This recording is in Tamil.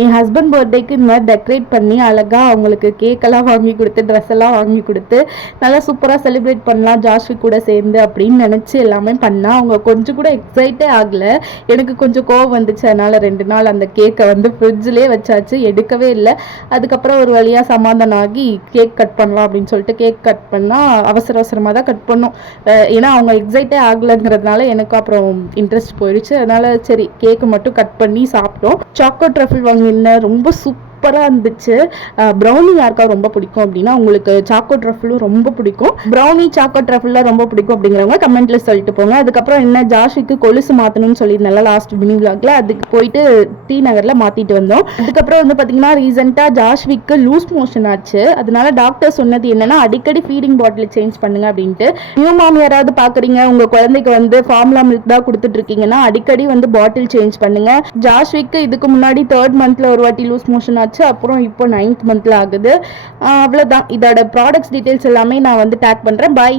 என் ஹஸ்பண்ட் பர்த்டேக்கு இந்த மாதிரி டெக்கரேட் பண்ணி அழகாக அவங்களுக்கு கேக்கெல்லாம் வாங்கி கொடுத்து ட்ரெஸ் எல்லாம் வாங்கி கொடுத்து நல்லா சூப்பராக செலிப்ரேட் பண்ணலாம் ஜாஸ்வி கூட சேர்ந்து அப்படின்னு நினச்சி எல்லாமே பண்ணால் அவங்க கொஞ்சம் கூட எக்ஸைட்டே ஆகலை. எனக்கு கொஞ்சம் கோவம் வந்துச்சு. அதனால் 2 நாள் அந்த கேக்கை வந்து ஃப்ரிட்ஜ்லேயே வச்சாச்சு, எடுக்கவே இல்லை. அதுக்கப்புறம் ஒரு வழியாக சமாதானம் ஆகி கேக் கட் பண்ணலாம் அப்படின்னு சொல்லிட்டு கேக் கட் பண்ணால் அவசரமாக தான் கட் பண்ணோம். ஏன்னா அவங்க எக்ஸைட்டே ஆகலைங்கிறதுனால எனக்கு அப்புறம் இன்ட்ரெஸ்ட் போயிடுச்சு. அதனால் சரி கேக்கு மட்டும் கட் பண்ணி சாப்பிட்டோம். சாக்லேட் ட்ரஃபிள் வாங்கியிருந்தேன், ரொம்ப சூப்பராக இருந்துச்சு. ப்ரௌனி யாருக்காவது ரொம்ப பிடிக்கும் அப்படின்னா உங்களுக்கு சாக்கோட் ட்ரஃபிளும் ரொம்ப பிடிக்கும். ப்ரௌனி சாக்கோட் ட்ரஃபிள்லாம் ரொம்ப பிடிக்கும் அப்படிங்கிறவங்க கமெண்ட்ல சொல்லிட்டு போங்க. அதுக்கப்புறம் என்ன ஜாஸ்விக்கு கொலுசு மாற்றணும்னு சொல்லியிருந்தால லாஸ்ட் மினி விளாக்ல, அதுக்கு போயிட்டு டி நகரில் மாற்றிட்டு வந்தோம். அதுக்கப்புறம் வந்து பார்த்தீங்கன்னா ரீசெண்டாக ஜாஸ்விக்கு லூஸ் மோஷன் ஆச்சு. அதனால டாக்டர் சொன்னது என்னன்னா அடிக்கடி ஃபீடிங் பாட்டில் சேஞ்ச் பண்ணுங்க அப்படின்ட்டு. நியூ மாம் யாராவது பார்க்குறீங்க, உங்கள் குழந்தைக்கு வந்து ஃபார்முலா மில்க் தான் கொடுத்துட்டு இருக்கீங்கன்னா அடிக்கடி வந்து பாட்டில் சேஞ்ச் பண்ணுங்க. ஜாஸ்விக்கு இதுக்கு முன்னாடி 3rd மந்த்ல ஒரு வாட்டி லூஸ் மோஷன் ஆச்சு, அப்புறம் இப்போ 9th மந்த்ல ஆகுது. அவ்வளோதான். இதோட ப்ராடக்ட்ஸ் டீட்டெயில்ஸ் எல்லாமே நான் வந்து டேக் பண்ணுறேன். பை.